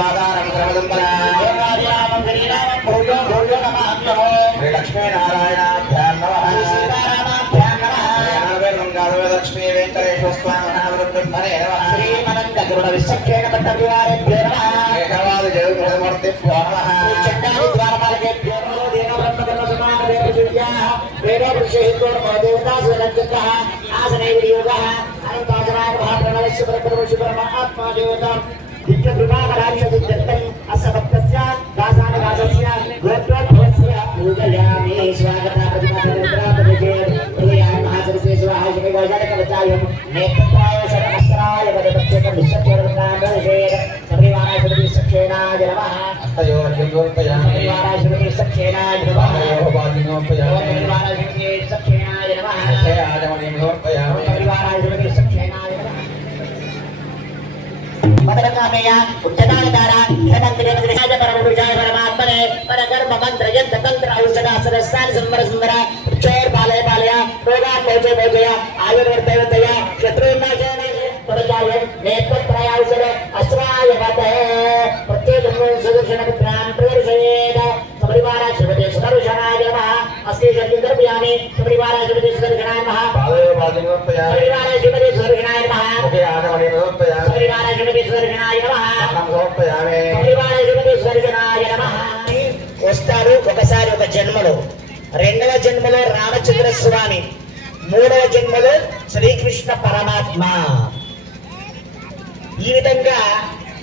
ఆధారం సర్వదంబరామం శ్రీరామం భూయో భూయో లక్ష్మీ వెంకటేశ్వర స్వామి మహావృద్ధరే విశ్వక్షేణ పట్ట విహారేభ్యో నమః परमात्मा देवता दिग्गदुपापराक्षदिग्गत्तम् अस्य भक्तस्य दासानुवादस्य गोत्रोद्भवस्य पूजयामि स्वागता प्रतिमापरिद्रापरिजयप्रयान्महासरसेश्वराहशिनिगोचरकवचायं नेत्रत्राय शरणस्त्राय पदपत्यकं विश्वक्षेणवृत्तान्तोषेण सप्रिवाराशुपतिसक्षेणाय नमः हस्तयोर्जयोर्पयामि सक्षेणाय नमः सक्षेणाय नमः या उच्चतागतारा धनंतरेन्द्रियाज परमपुरुषाय परमात्मने परकर्म मंत्र यंत्र तंत्र औषधा सदस्यान संवर संवरा चोर पालय पालया रोगा पहुँचे पहुंचया आयुर्वर्तवतया शत्रुनाशन परजाय नेत्रत्रयावसर अश्राय भते प्रत्येकं सुदर्शन पुत्रान् प्रदर्शयेत परिवारा श्रीमते सुदर्शनाय नमः। अस्ति शक्तिकर्मयामि परिवारा श्रीमते सुदर्शनाय नमः। परिवारा श्रीमते सुदर्शनाय नमः। आगमने नमः వస్తారు ఒకసారి ఒక జన్మలో. రెండవ జన్మలో రామచంద్ర స్వామి మూడవ జన్మలో శ్రీకృష్ణ పరమాత్మ. ఈ విధంగా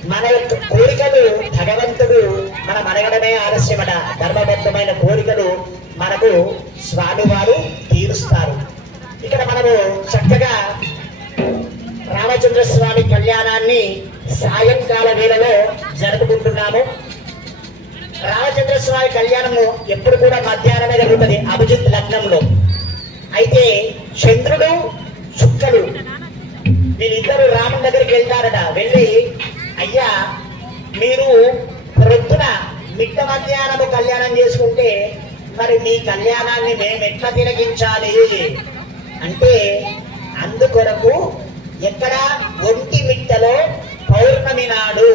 మన యొక్క కోరికలు భగవంతుడు మనం అడగడమే ఆలస్యమట. ధర్మబద్ధమైన కోరికలు మనకు స్వామివారు తీరుస్తారు. ఇక్కడ మనము చక్కగా కళ్యాణాన్ని సాయంకాల వేళలో జరుపుకుంటున్నాము. రామచంద్రస్వామి కళ్యాణము ఎప్పుడు కూడా మధ్యాహ్నమే జరుగుతుంది అభిజిత్ లగ్నంలో. అయితే చంద్రుడు చుక్కలు వీళ్ళిద్దరు రాముడి దగ్గరికి వెళ్తారట. వెళ్ళి అయ్యా మీరు ప్రొద్దున మిట్ట మధ్యాహ్నము కళ్యాణం చేసుకుంటే మరి మీ కళ్యాణాన్ని మేము ఎట్లా తిరగించాలి అంటే అందుకొరకు ఎక్కడ పౌర్ణమి నాడు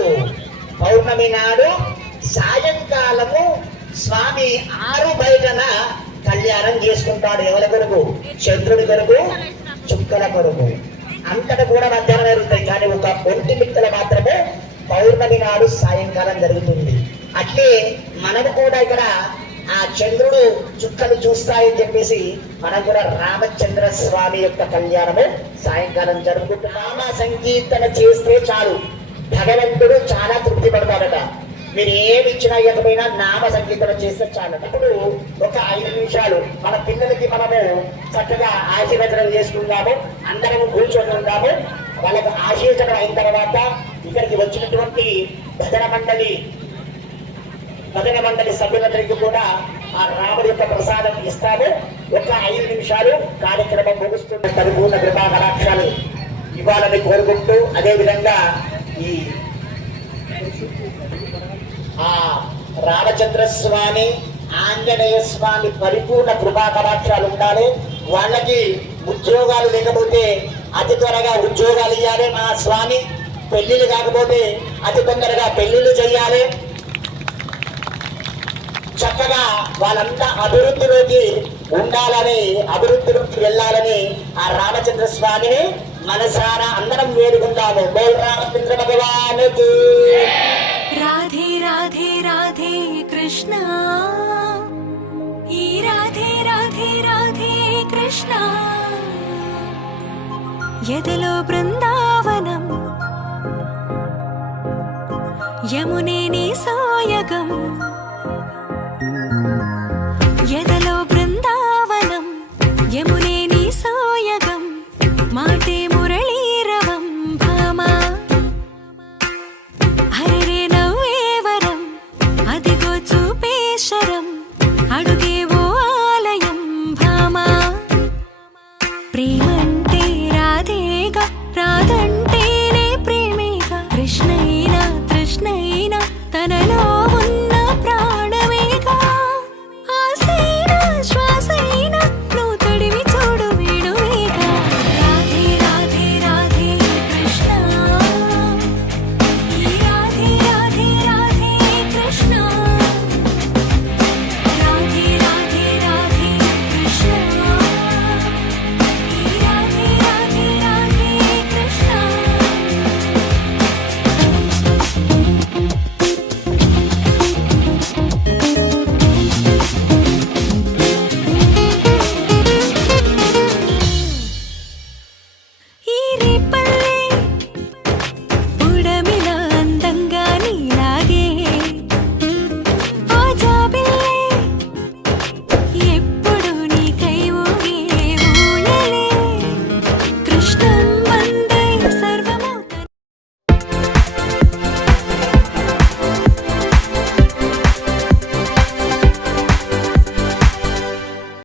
పౌర్ణమి నాడు సాయంకాలము స్వామి ఆరు బయటన కళ్యాణం చేసుకుంటాడు ఎవరి కొరకు? చంద్రుడి కొరకు చుక్కల కొరకు. అంతటా కూడా మధ్యాహ్నం జరుగుతాయి కానీ ఒక ఒంటి మిట్టల మాత్రమే పౌర్ణమి నాడు సాయంకాలం జరుగుతుంది. అట్లే మనము కూడా ఇక్కడ ఆ చంద్రుడు చుక్కలు చూస్తాయని చెప్పేసి మనం కూడా రామచంద్ర స్వామి యొక్క కళ్యాణము సాయంకాలం జరుపుకుంటున్నాం. రామ సంకీర్తన చేస్తే చాలు. భగవంతుడు చాలా తృప్తి పడతాడట. మీరు ఏమి ఇచ్చినా ఇవ్వకపోయినా నామ సంకీర్తన చేస్తే చాలు ఇప్పుడు ఒక ఐదు నిమిషాలు మన పిల్లలకి మనము చక్కగా ఆశీర్వచనం చేసుకుందాము అందరం కూర్చొని ఉందాము. వాళ్ళకు ఆశీర్వచనం అయిన తర్వాత ఇక్కడికి వచ్చినటువంటి భజన మండలి భజన మండలి సభ్యులందరికీ కూడా ఆ రాముడి యొక్క ప్రసాదం ఇస్తాము. ఒక ఐదు నిమిషాలు కార్యక్రమం ముగుస్తున్న పరిపూర్ణ కృపా కటాక్షాలు ఇవ్వాలని కోరుకుంటూ అదే విధంగా ఈ ఆ రామచంద్ర స్వామి ఆంజనేయ స్వామి పరిపూర్ణ కృపా కటాక్షాలు ఉండాలి. వాళ్ళకి ఉద్యోగాలు లేకపోతే అతి త్వరగా ఉద్యోగాలు ఇవ్వాలి మా స్వామి. పెళ్ళిళ్ళు కాకపోతే అతి తొందరగా పెళ్ళిళ్ళు చేయాలి చక్కగా వాళ్ళంతా అభివృద్ధిలోకి ఉండాలని అభివృద్ధిలోకి వెళ్ళాలని ఆ రామచంద్ర స్వామిని మనసారా అందరం వేడుకుంటాము బోల్ రామచంద్ర భగవానికి. రాధే రాధే రాధే కృష్ణ. ఈ రాధే రాధే రాధే కృష్ణ. ఎదలో బృందావనం. యమునే నీ సాయగం the